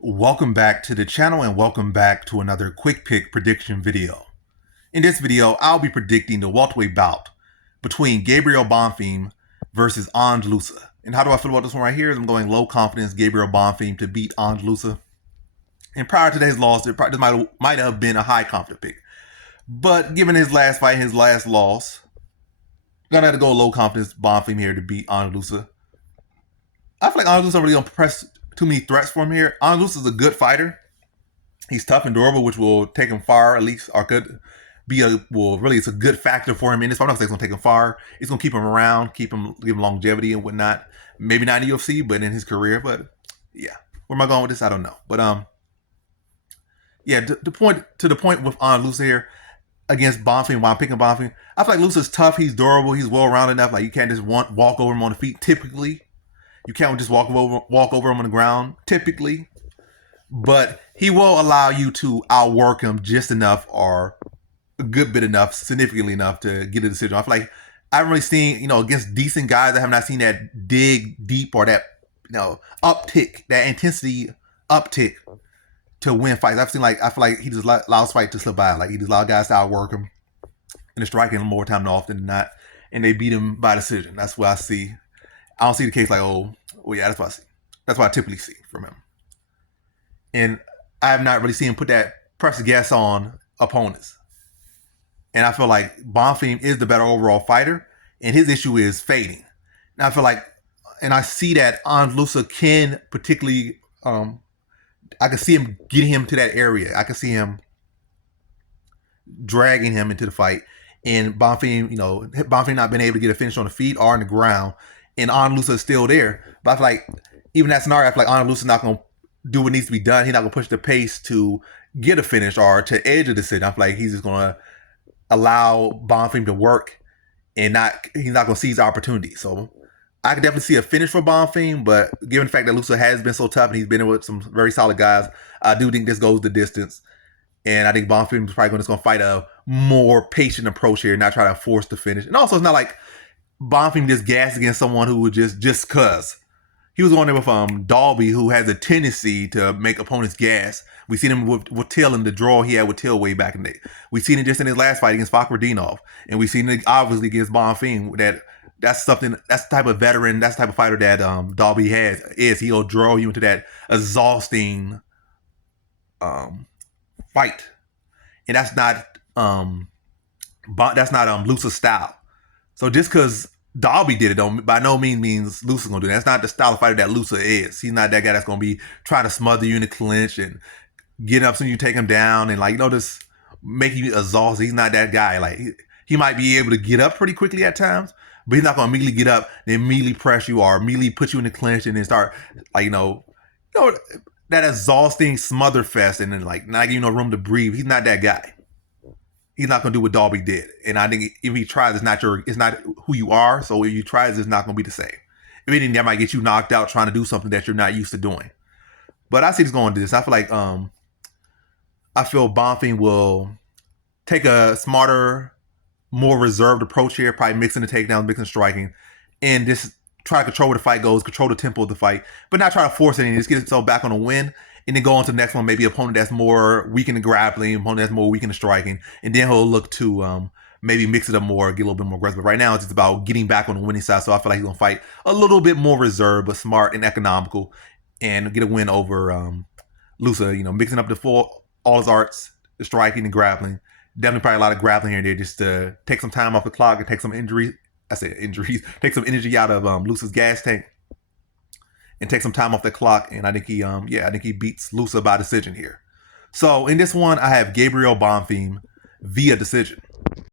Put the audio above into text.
Welcome back to the channel and welcome back to another quick pick prediction video. In this video, I'll be predicting the welterweight bout between Gabriel Bonfim versus Ange Loosa. And how do I feel about this one right here? I'm going low confidence Gabriel Bonfim to beat Ange Loosa. And prior to his loss, this might have been a high confident pick. But given his last fight, his last loss, I'm gonna have to go low confidence Bonfim here to beat Ange Loosa. I feel like Ange Loosa really don't press too many threats for him here. Ange Loosa is a good fighter. He's tough and durable, which will take him far, at least, or could be it's a good factor for him in this fight. I'm not saying it's gonna take him far. It's gonna keep him around, give him longevity and whatnot. Maybe not in the UFC, but in his career. But yeah, where am I going with this? I don't know. But yeah, the point with Ange Loosa here against Bonfim, while I'm picking Bonfim, I feel like Loosa's tough. He's durable. He's well rounded enough. Like you can't just walk over him on the feet. Typically, you can't just walk over him on the ground. Typically. But he will allow you to outwork him just enough or a good bit enough, significantly enough to get a decision. I feel like I haven't really seen, against decent guys, I have not seen that dig deep or that, uptick, that intensity uptick to win fights. I feel like he just allows fight to slip by. Like he just allows guys to outwork him and striking him more time than often than not. And they beat him by decision. That's what I see. I don't see the case like, yeah, that's what I see. That's what I typically see from him. And I have not really seen him put that pressure gas on opponents. And I feel like Bonfim is the better overall fighter, and his issue is fading. And I feel like, and I see that Ange Loosa can particularly, I can see him getting him to that area. I can see him dragging him into the fight. And Bonfim, Bonfim not being able to get a finish on the feet or on the ground. And Ange Loosa is still there. But I feel like, even that scenario, I feel like Ange Loosa is not going to do what needs to be done. He's not going to push the pace to get a finish or to edge a decision. I feel like he's just going to allow Bonfim to work and he's not going to seize opportunity. So I can definitely see a finish for Bonfim, but given the fact that Loosa has been so tough and he's been with some very solid guys, I do think this goes the distance. And I think Bonfim is probably going to fight a more patient approach here, not try to force the finish. And also, it's not like Bonfim just gassed against someone who would just cuz. He was on there with Dalby, who has a tendency to make opponents gas. We seen him with Till in the draw he had with Till way back in the day. We seen it just in his last fight against Fakhretdinov. And we seen it obviously against Bonfim. That's the type of veteran, that's the type of fighter that Dalby he'll draw you into that exhausting fight. And that's not Loosa's style. So just because Dalby did it, by no means Loosa's gonna do that. That's not the style of fighter that Loosa is. He's not that guy that's gonna be trying to smother you in the clinch and get up so you take him down and just make you exhausted. He's not that guy. Like he might be able to get up pretty quickly at times, but he's not gonna immediately get up and immediately press you or immediately put you in the clinch and then start that exhausting smother fest and then not giving you no room to breathe. He's not that guy. He's not gonna do what Dalby did, and I think if he tries, it's not who you are. So if you try, it's not gonna be the same. If anything, that might get you knocked out trying to do something that you're not used to doing. But I see this going to this. I feel like I feel Bonfim will take a smarter, more reserved approach here, probably mixing the takedowns, mixing striking, and just try to control where the fight goes, control the tempo of the fight, but not try to force anything. Just get himself back on a win. And then go on to the next one, maybe an opponent that's more weak in the grappling, opponent that's more weak in the striking, and then he'll look to maybe mix it up more, get a little bit more aggressive. But right now, it's just about getting back on the winning side. So I feel like he's gonna fight a little bit more reserved, but smart and economical, and get a win over Loosa. Mixing up all his arts, the striking and grappling. Definitely probably a lot of grappling here and there, just to take some time off the clock and take some injuries. Take some energy out of Loosa's gas tank. And take some time off the clock, and I think he beats Loosa by decision here. So in this one, I have Gabriel Bonfim via decision.